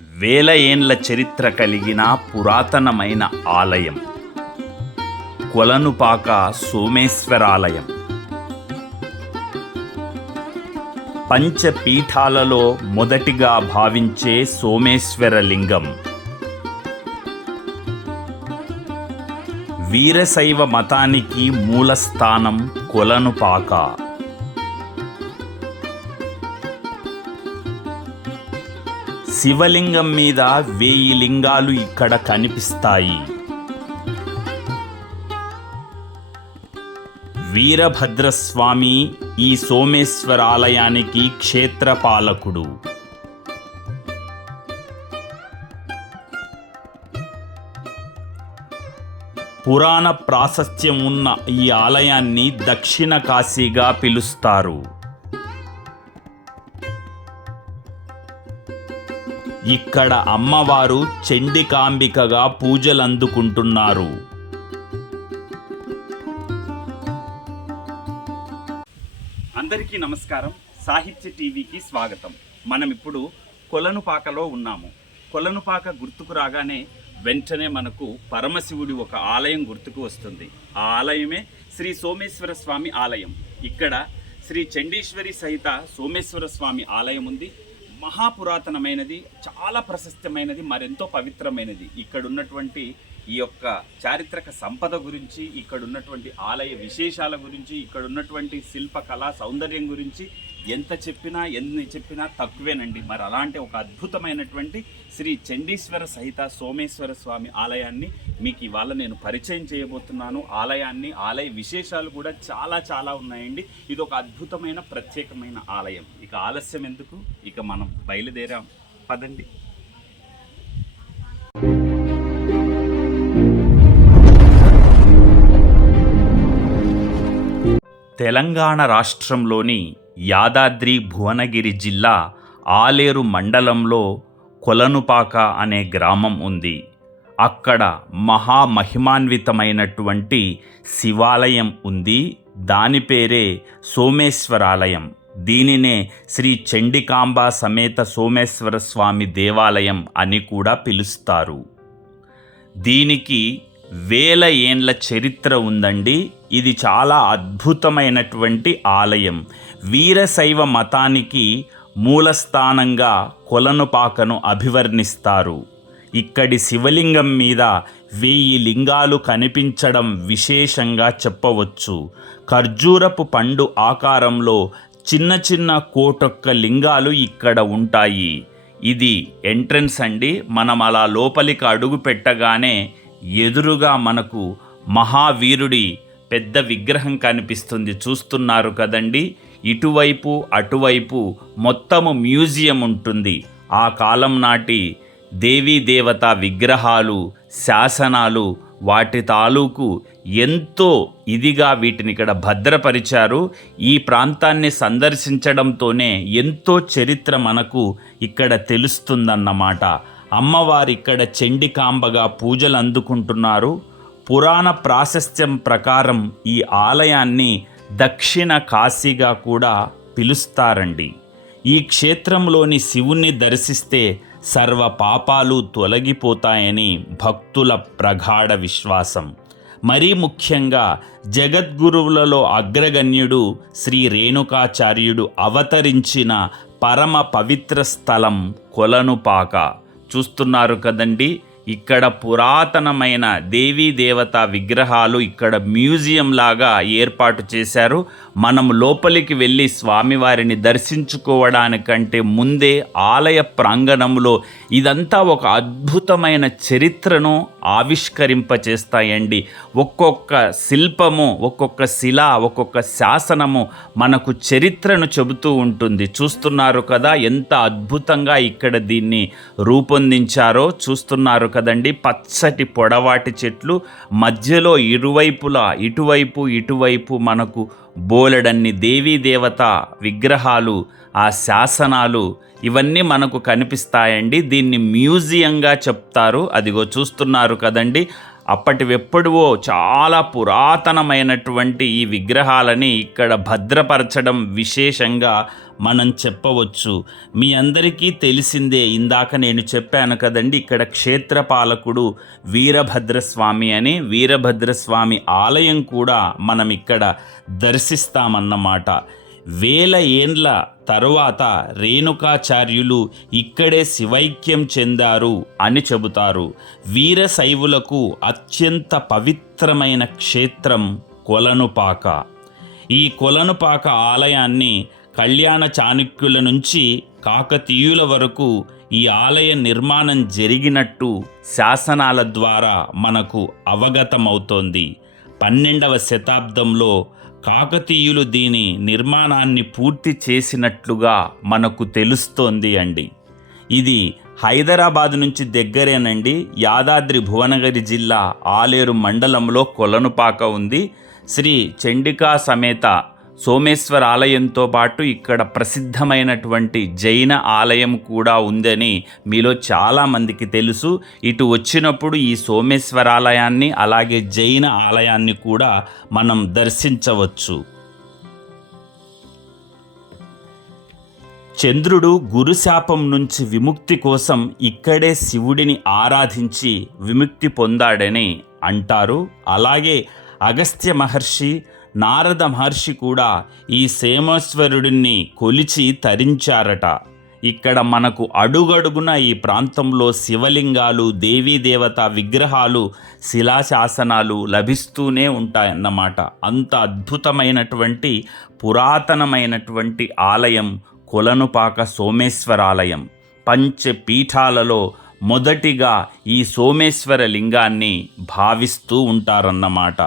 వేల ఏండ్ల చరిత్ర కలిగిన పురాతనమైన ఆలయం. కొలనుపాక సోమేశ్వరాలయం. పంచపీఠాలలో మొదటిగా భావించే సోమేశ్వరలింగం. వీరశైవ మతానికి మూలస్థానం కొలనుపాక. శివలింగం మీద వేయి లింగాలు ఇక్కడ కనిపిస్తాయి. వీరభద్రస్వామి ఈ సోమేశ్వర ఆలయానికి క్షేత్రపాలకుడు. పురాణ ప్రాశస్త్యం ఉన్న ఈ ఆలయాన్ని దక్షిణ కాశీగా పిలుస్తారు. ఇక్కడ అమ్మవారు చండికాంబికగా పూజలందుకుంటున్నారు. అందరికీ నమస్కారం. సాహిత్య టీవీకి స్వాగతం. మనం ఇప్పుడు కొలనుపాకలో ఉన్నాము. కొలనుపాక గుర్తుకు రాగానే వెంటనే మనకు పరమశివుడి ఒక ఆలయం గుర్తుకు వస్తుంది. ఆ ఆలయమే శ్రీ సోమేశ్వర స్వామి ఆలయం. ఇక్కడ శ్రీ చండీశ్వరి సహిత సోమేశ్వర స్వామి ఆలయం ఉంది. మహాపురాతనమైనది చాలా ప్రశస్తమైనది మరెంతో పవిత్రమైనది. ఇక్కడ ఉన్నటువంటి ఈ యొక్క చారిత్రక సంపద గురించి ఇక్కడ ఉన్నటువంటి ఆలయ విశేషాల గురించి ఇక్కడ ఉన్నటువంటి శిల్పకళా సౌందర్యం గురించి ఎంత చెప్పినా ఎన్ని చెప్పినా తక్కువేనండి. మరి అలాంటి ఒక అద్భుతమైనటువంటి శ్రీ చండీశ్వర సహిత సోమేశ్వర స్వామి ఆలయాన్ని మీకు ఇవాళ నేను పరిచయం చేయబోతున్నాను. ఆలయాన్ని ఆలయ విశేషాలు కూడా చాలా చాలా ఉన్నాయండి. ఇది ఒక అద్భుతమైన ప్రత్యేకమైన ఆలయం. ఇక ఆలస్యం ఎందుకు? ఇక మనం బయలుదేరాం. పదండి. తెలంగాణ రాష్ట్రంలోని యాదాద్రి భువనగిరి జిల్లా ఆలేరు మండలంలో కొలనుపాక అనే గ్రామం ఉంది. అక్కడ మహామహిమాన్వితమైనటువంటి శివాలయం ఉంది. దాని పేరే సోమేశ్వరాలయం. దీనినే శ్రీ చండికాంబ సమేత సోమేశ్వర స్వామి దేవాలయం అని కూడా పిలుస్తారు. దీనికి వేల ఏండ్ల చరిత్ర ఉందండి. ఇది చాలా అద్భుతమైనటువంటి ఆలయం. వీరశైవ మతానికి మూలస్థానంగా కొలనుపాకను అభివర్ణిస్తారు. ఇక్కడి శివలింగం మీద వెయ్యి లింగాలు కనిపించడం విశేషంగా చెప్పవచ్చు. ఖర్జూరపు పండు ఆకారంలో చిన్న చిన్న కోటొక్క లింగాలు ఇక్కడ ఉంటాయి. ఇది ఎంట్రన్స్ అండి. మనం అలా లోపలికి అడుగు పెట్టగానే ఎదురుగా మనకు మహావీరుడి పెద్ద విగ్రహం కనిపిస్తుంది. చూస్తున్నారు కదండి? ఇటువైపు అటువైపు మొత్తము మ్యూజియం ఉంటుంది. ఆ కాలం నాటి దేవీ దేవత విగ్రహాలు శాసనాలు వాటి తాలూకు ఎంతో ఇదిగా వీటిని ఇక్కడ భద్రపరిచారు. ఈ ప్రాంతాన్ని సందర్శించడంతోనే ఎంతో చరిత్ర మనకు ఇక్కడ తెలుస్తుందన్నమాట. అమ్మవారు ఇక్కడ చెండికాంబగా పూజలు అందుకుంటున్నారు. పురాణ ప్రాశస్త్యం ప్రకారం ఈ ఆలయాన్ని దక్షిణ కాశీగా కూడా పిలుస్తారండి. ఈ క్షేత్రంలోని శివుణ్ణి దర్శిస్తే సర్వ పాపాలు తొలగిపోతాయని భక్తుల ప్రగాఢ విశ్వాసం. మరీ ముఖ్యంగా జగద్గురువులలో అగ్రగణ్యుడు శ్రీ రేణుకాచార్యుడు అవతరించిన పరమ పవిత్ర స్థలం కొలనుపాక. చూస్తున్నారు కదండి. ఇక్కడ పురాతనమైన దేవీ దేవత విగ్రహాలు ఇక్కడ మ్యూజియం లాగా ఏర్పాటు చేశారు. మనం లోపలికి వెళ్ళి స్వామివారిని దర్శించుకోవడానికంటే ముందే ఆలయ ప్రాంగణంలో ఇదంతా ఒక అద్భుతమైన చరిత్రను ఆవిష్కరింపచేస్తాయండి. ఒక్కొక్క శిల్పము ఒక్కొక్క శిల ఒక్కొక్క శాసనము మనకు చరిత్రను చెబుతూ ఉంటుంది. చూస్తున్నారు కదా ఎంత అద్భుతంగా ఇక్కడ దీన్ని రూపొందించారో చూస్తున్నారు కదండి పచ్చటి పొడవాటి చెట్లు మధ్యలో ఇరువైపులా ఇటువైపు ఇటువైపు మనకు బోలెడన్ని దేవీ దేవత విగ్రహాలు ఆ శాసనాలు ఇవన్నీ మనకు కనిపిస్తాయండి. దీన్ని మ్యూజియంగా చెప్తారు. అదిగో చూస్తున్నారు కదండి అప్పటివెప్పుడువో చాలా పురాతనమైనటువంటి ఈ విగ్రహాలని ఇక్కడ భద్రపరచడం విశేషంగా మనం చెప్పవచ్చు. మీ అందరికీ తెలిసిందే ఇందాక నేను చెప్పాను కదండి ఇక్కడ క్షేత్రపాలకుడు వీరభద్రస్వామి అని వీరభద్రస్వామి ఆలయం కూడా మనం ఇక్కడ దర్శిస్తామన్నమాట. వేల ఏండ్ల తరువాత రేణుకాచార్యులు ఇక్కడే శివైక్యం చెందారు అని చెబుతారు. వీరశైవులకు అత్యంత పవిత్రమైన క్షేత్రం కొలనుపాక. ఈ కొలనుపాక ఆలయాన్ని కళ్యాణ చాణక్యుల నుంచి కాకతీయుల వరకు ఈ ఆలయ నిర్మాణం జరిగినట్టు శాసనాల ద్వారా మనకు అవగతమవుతోంది. పన్నెండవ శతాబ్దంలో కాకతీయులు దీని నిర్మాణాన్ని పూర్తి చేసినట్లుగా మనకు తెలుస్తోంది అండి. ఇది హైదరాబాద్ నుంచి దగ్గరేనండి. యాదాద్రి భువనగిరి జిల్లా ఆలేరు మండలంలో కొలనుపాక ఉంది. శ్రీ చండికా సమేత సోమేశ్వర ఆలయంతో పాటు ఇక్కడ ప్రసిద్ధమైనటువంటి జైన ఆలయం కూడా ఉందని మీలో చాలామందికి తెలుసు. ఇటు వచ్చినప్పుడు ఈ సోమేశ్వర ఆలయాన్ని అలాగే జైన ఆలయాన్ని కూడా మనం దర్శించవచ్చు. చంద్రుడు గురుశాపం నుంచి విముక్తి కోసం ఇక్కడే శివుడిని ఆరాధించి విముక్తి పొందాడని అంటారు. అలాగే అగస్త్య మహర్షి నారద మహర్షి కూడా ఈ సేమేశ్వరుడిని కొలిచి తరించారట. ఇక్కడ మనకు అడుగడుగున ఈ ప్రాంతంలో శివలింగాలు దేవీదేవత విగ్రహాలు శిలాశాసనాలు లభిస్తూనే ఉంటాయన్నమాట. అంత అద్భుతమైనటువంటి పురాతనమైనటువంటి ఆలయం కొలనుపాక సోమేశ్వరాలయం. పంచపీఠాలలో మొదటిగా ఈ సోమేశ్వర లింగాన్ని భావిస్తూ ఉంటారన్నమాట.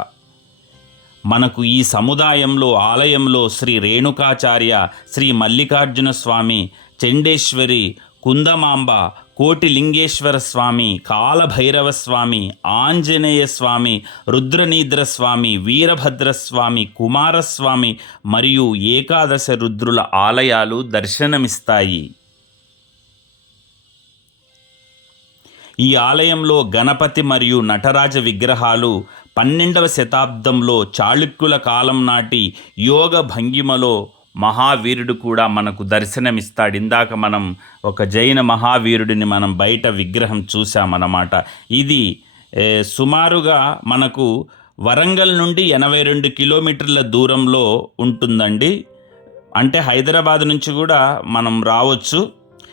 మనకు ఈ సముదాయంలో ఆలయంలో శ్రీ రేణుకాచార్య శ్రీ మల్లికార్జున స్వామి చండేశ్వరి కుందమాంబ కోటిలింగేశ్వర స్వామి కాలభైరవ స్వామి ఆంజనేయ స్వామి రుద్రనీద్ర స్వామి వీరభద్రస్వామి కుమారస్వామి మరియు ఏకాదశ రుద్రుల ఆలయాలు దర్శనమిస్తాయి. ఈ ఆలయంలో గణపతి మరియు నటరాజ విగ్రహాలు పన్నెండవ శతాబ్దంలో చాళుక్యుల కాలం నాటి యోగ భంగిమలో మహావీరుడు కూడా మనకు దర్శనమిస్తాడు. ఇందాక మనం ఒక జైన మహావీరుడిని మనం బయట విగ్రహం చూసామన్నమాట ఇది సుమారుగా మనకు వరంగల్ నుండి ఎనభై రెండు కిలోమీటర్ల దూరంలో ఉంటుందండి. అంటే హైదరాబాద్ నుంచి కూడా మనం రావచ్చు.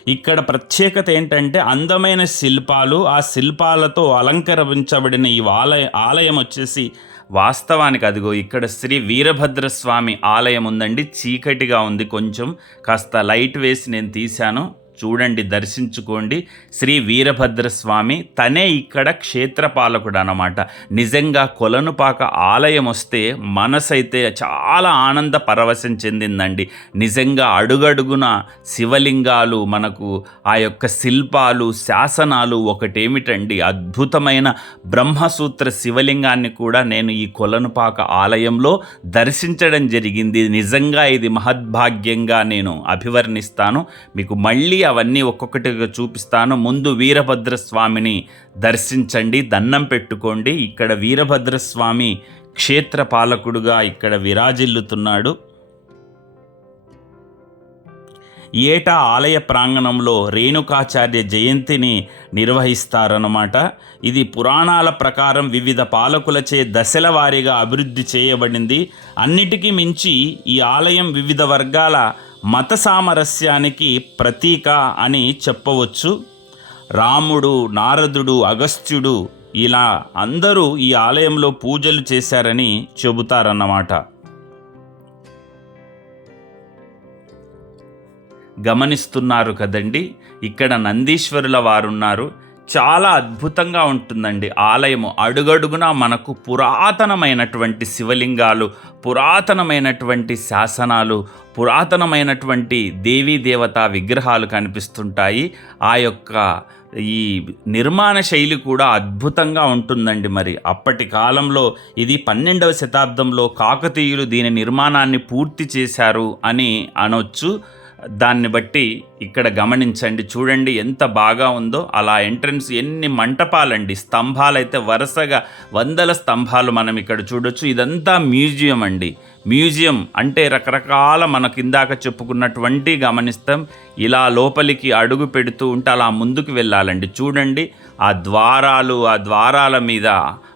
ఇక్కడ ప్రత్యేకత ఏంటంటే అందమైన శిల్పాలు ఆ శిల్పాలతో అలంకరించబడిన ఈ ఆలయ ఆలయం వచ్చేసి వాస్తవానికి అదిగో ఇక్కడ శ్రీ వీరభద్ర స్వామి ఆలయం ఉందండి. చీకటిగా ఉంది కొంచెం. కాస్త లైట్ వేసి నేను తీశాను. చూడండి దర్శించుకోండి. శ్రీ వీరభద్ర స్వామి తనే ఇక్కడ క్షేత్రపాలకుడు అనమాట నిజంగా కొలనుపాక ఆలయం వస్తే మనసైతే చాలా ఆనంద పరవశం చెందిందండి. నిజంగా అడుగడుగున శివలింగాలు మనకు ఆ యొక్క శిల్పాలు శాసనాలు ఒకటేమిటండి? అద్భుతమైన బ్రహ్మసూత్ర శివలింగాన్ని కూడా నేను ఈ కొలనుపాక ఆలయంలో దర్శించడం జరిగింది. నిజంగా ఇది మహద్భాగ్యంగా నేను అభివర్ణిస్తాను. మీకు మళ్ళీ అవన్నీ ఒక్కొక్కటిగా చూపిస్తాను. ముందు వీరభద్రస్వామిని దర్శించండి దండం పెట్టుకోండి. ఇక్కడ వీరభద్రస్వామి క్షేత్ర పాలకుడుగా ఇక్కడ విరాజిల్లుతున్నాడు. ఏటా ఆలయ ప్రాంగణంలో రేణుకాచార్య జయంతిని నిర్వహిస్తారన్నమాట. ఇది పురాణాల ప్రకారం వివిధ పాలకులచే దశల వారీగా అభివృద్ధి చేయబడింది. అన్నిటికీ మించి ఈ ఆలయం వివిధ వర్గాల మత సామరస్యానికి ప్రతీక అని చెప్పవచ్చు. రాముడు నారదుడు అగస్త్యుడు ఇలా అందరూ ఈ ఆలయంలో పూజలు చేశారని చెబుతారన్నమాట. గమనిస్తున్నారు కదండి ఇక్కడ నందీశ్వరుల వారున్నారు. చాలా అద్భుతంగా ఉంటుందండి. ఆలయము అడుగడుగునా మనకు పురాతనమైనటువంటి శివలింగాలు పురాతనమైనటువంటి శాసనాలు పురాతనమైనటువంటి దేవీ దేవతా విగ్రహాలు కనిపిస్తుంటాయి. ఆ యొక్క ఈ నిర్మాణ శైలి కూడా అద్భుతంగా ఉంటుందండి మరి. అప్పటి కాలంలో ఇది పన్నెండవ శతాబ్దంలో కాకతీయులు దీని నిర్మాణాన్ని పూర్తి చేశారు అని అనొచ్చు. దాన్ని బట్టి ఇక్కడ గమనించండి. చూడండి ఎంత బాగా ఉందో. అలా ఎంట్రన్స్ ఎన్ని మంటపాలండి. స్తంభాలైతే వరుసగా వందల స్తంభాలు మనం ఇక్కడ చూడొచ్చు. ఇదంతా మ్యూజియం అండి. మ్యూజియం అంటే రకరకాల మన ఇందాక చెప్పుకున్నటువంటి గమనిస్తాం. ఇలా లోపలికి అడుగు పెడుతూ ఉంటే అలా ముందుకు వెళ్ళాలండి. చూడండి ఆ ద్వారాలు ఆ ద్వారాల మీద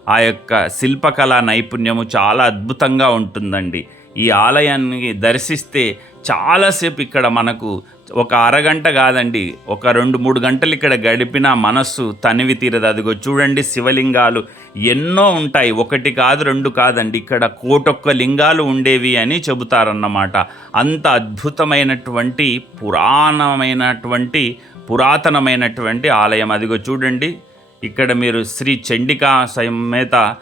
ఆ యొక్క శిల్పకళా నైపుణ్యము చాలా అద్భుతంగా ఉంటుందండి. ఈ ఆలయాన్ని దర్శిస్తే చాలాసేపు ఇక్కడ మనకు ఒక అరగంట కాదండి ఒక రెండు మూడు గంటలు ఇక్కడ గడిపిన మనస్సు తనివి తీరదు. అదిగో చూడండి శివలింగాలు ఎన్నో ఉంటాయి. ఒకటి కాదు రెండు కాదండి. ఇక్కడ కోటొక్క లింగాలు ఉండేవి అని చెబుతారన్నమాట. అంత అద్భుతమైనటువంటి పురాణమైనటువంటి పురాతనమైనటువంటి ఆలయం. అదిగో చూడండి ఇక్కడ మీరు శ్రీ చండికా సమేత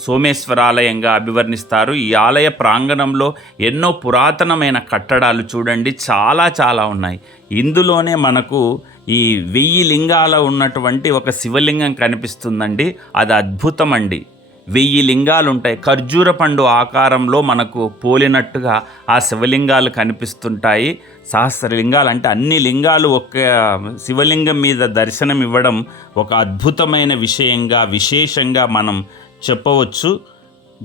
సోమేశ్వరాలయంగా అభివర్ణిస్తారు. ఈ ఆలయ ప్రాంగణంలో ఎన్నో పురాతనమైన కట్టడాలు చూడండి చాలా చాలా ఉన్నాయి. ఇందులోనే మనకు ఈ వెయ్యి లింగాల ఉన్నటువంటి ఒక శివలింగం కనిపిస్తుందండి. అది అద్భుతం అండి వెయ్యి లింగాలు ఉంటాయి ఖర్జూర పండు ఆకారంలో మనకు పోలినట్టుగా ఆ శివలింగాలు కనిపిస్తుంటాయి. సహస్రలింగాలు అంటే అన్ని లింగాలు ఒక శివలింగం మీద దర్శనం ఇవ్వడం ఒక అద్భుతమైన విషయంగా విశేషంగా మనం చెప్పవచ్చు.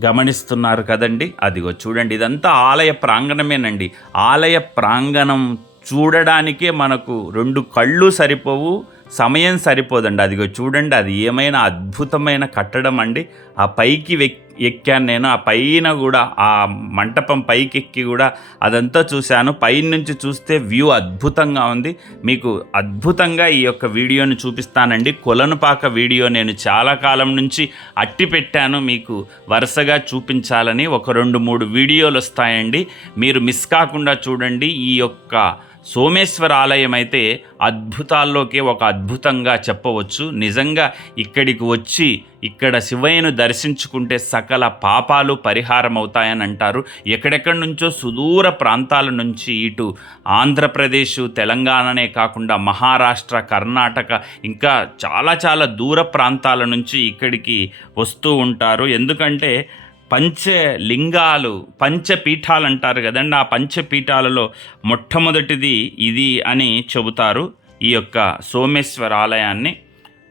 గమనిస్తున్నారు కదండి. అదిగో చూడండి ఇదంతా ఆలయ ప్రాంగణమేనండి. ఆలయ ప్రాంగణం చూడడానికే మనకు రెండు కళ్ళు సరిపోవు. సమయం సరిపోదండి. అదిగో చూడండి అది ఏమైనా అద్భుతమైన కట్టడం అండి. ఆ పైకి ఎక్కాను నేను. ఆ పైన కూడా ఆ మంటపం పైకి ఎక్కి కూడా అదంతా చూశాను. పైనుంచి చూస్తే వ్యూ అద్భుతంగా ఉంది. మీకు అద్భుతంగా ఈ యొక్క వీడియోని చూపిస్తానండి. కొలనుపాక వీడియో నేను చాలా కాలం నుంచి అట్టి పెట్టాను. మీకు వరుసగా చూపించాలని ఒక రెండు మూడు వీడియోలు వస్తాయండి. మీరు మిస్ కాకుండా చూడండి ఈ యొక్క సోమేశ్వర ఆలయం అయితే అద్భుతాల్లోకే ఒక అద్భుతంగా చెప్పవచ్చు. నిజంగా ఇక్కడికి వచ్చి ఇక్కడ శివయ్యను దర్శించుకుంటే సకల పాపాలు పరిహారం అవుతాయని అంటారు ఎక్కడెక్కడి నుంచో సుదూర ప్రాంతాల నుంచి ఇటు ఆంధ్రప్రదేశ్ తెలంగాణనే కాకుండా మహారాష్ట్ర కర్ణాటక ఇంకా చాలా చాలా దూర ప్రాంతాల నుంచి ఇక్కడికి వస్తూ ఉంటారు. ఎందుకంటే పంచ లింగాలు పంచపీఠాలు అంటారు కదండి. ఆ పంచపీఠాలలో మొట్టమొదటిది ఇది అని చెబుతారు ఈ యొక్క సోమేశ్వర ఆలయాన్ని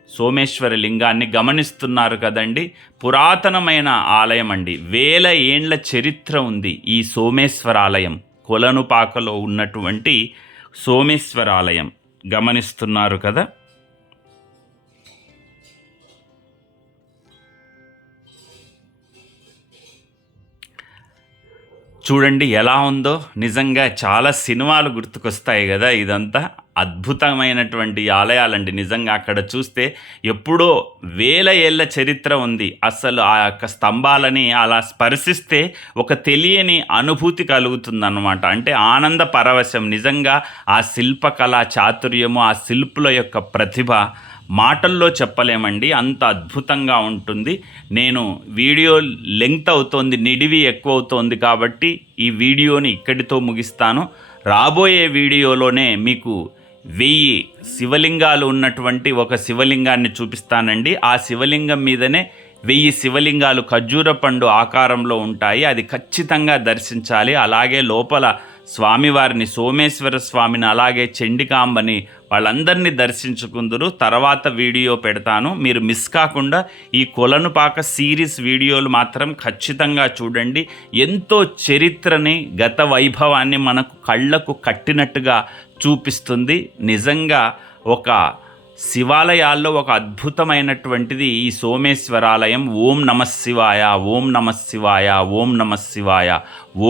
సోమేశ్వర లింగాన్ని గమనిస్తున్నారు కదండి. పురాతనమైన ఆలయం అండి వేల ఏండ్ల చరిత్ర ఉంది ఈ సోమేశ్వర ఆలయం కొలనుపాకలో ఉన్నటువంటి సోమేశ్వర ఆలయం గమనిస్తున్నారు కదా. చూడండి ఎలా ఉందో. నిజంగా చాలా సినిమాలు గుర్తుకొస్తాయి కదా. ఇదంతా అద్భుతమైనటువంటి ఆలయాలండి. నిజంగా అక్కడ చూస్తే ఎప్పుడో వేల ఏళ్ళ చరిత్ర ఉంది. అసలు ఆ యొక్క స్తంభాలని అలా స్పర్శిస్తే ఒక తెలియని అనుభూతి కలుగుతుందన్నమాట. అంటే ఆనంద పరవశం. నిజంగా ఆ శిల్పకళ చాతుర్యము ఆ శిల్పుల యొక్క ప్రతిభ మాటల్లో చెప్పలేమండి అంత అద్భుతంగా ఉంటుంది. నేను వీడియో లెంగ్త్ అవుతోంది నిడివి ఎక్కువ అవుతోంది కాబట్టి ఈ వీడియోని ఇక్కడితో ముగిస్తాను. రాబోయే వీడియోలోనే మీకు వెయ్యి శివలింగాలు ఉన్నటువంటి ఒక శివలింగాన్ని చూపిస్తానండి. ఆ శివలింగం మీదనే వెయ్యి శివలింగాలు ఖర్జూర పండు ఆకారంలో ఉంటాయి. అది ఖచ్చితంగా దర్శించాలి. అలాగే లోపల స్వామివారిని సోమేశ్వర స్వామిని అలాగే చెండికాంబని వాళ్ళందరినీ దర్శించుకుందరు. తర్వాత వీడియో పెడతాను. మీరు మిస్ కాకుండా ఈ కొలను పాక సిరీస్ వీడియోలు మాత్రం ఖచ్చితంగా చూడండి. ఎంతో చరిత్రని గత వైభవాన్ని మనకు కళ్ళకు కట్టినట్టుగా చూపిస్తుంది. నిజంగా ఒక శివాలయాల్లో ఒక అద్భుతమైనటువంటిది ఈ సోమేశ్వరాలయం. ఓం నమ శివాయ ఓం నమ శివాయ ఓం నమ శివాయ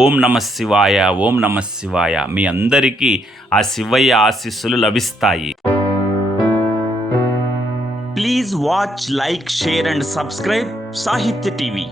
ఓం నమ శివాయ ఓం నమ శివాయ. మీ అందరికీ ఆ శివయ్య ఆశీస్సులు లభిస్తాయి. Please watch like share and subscribe Sahitya TV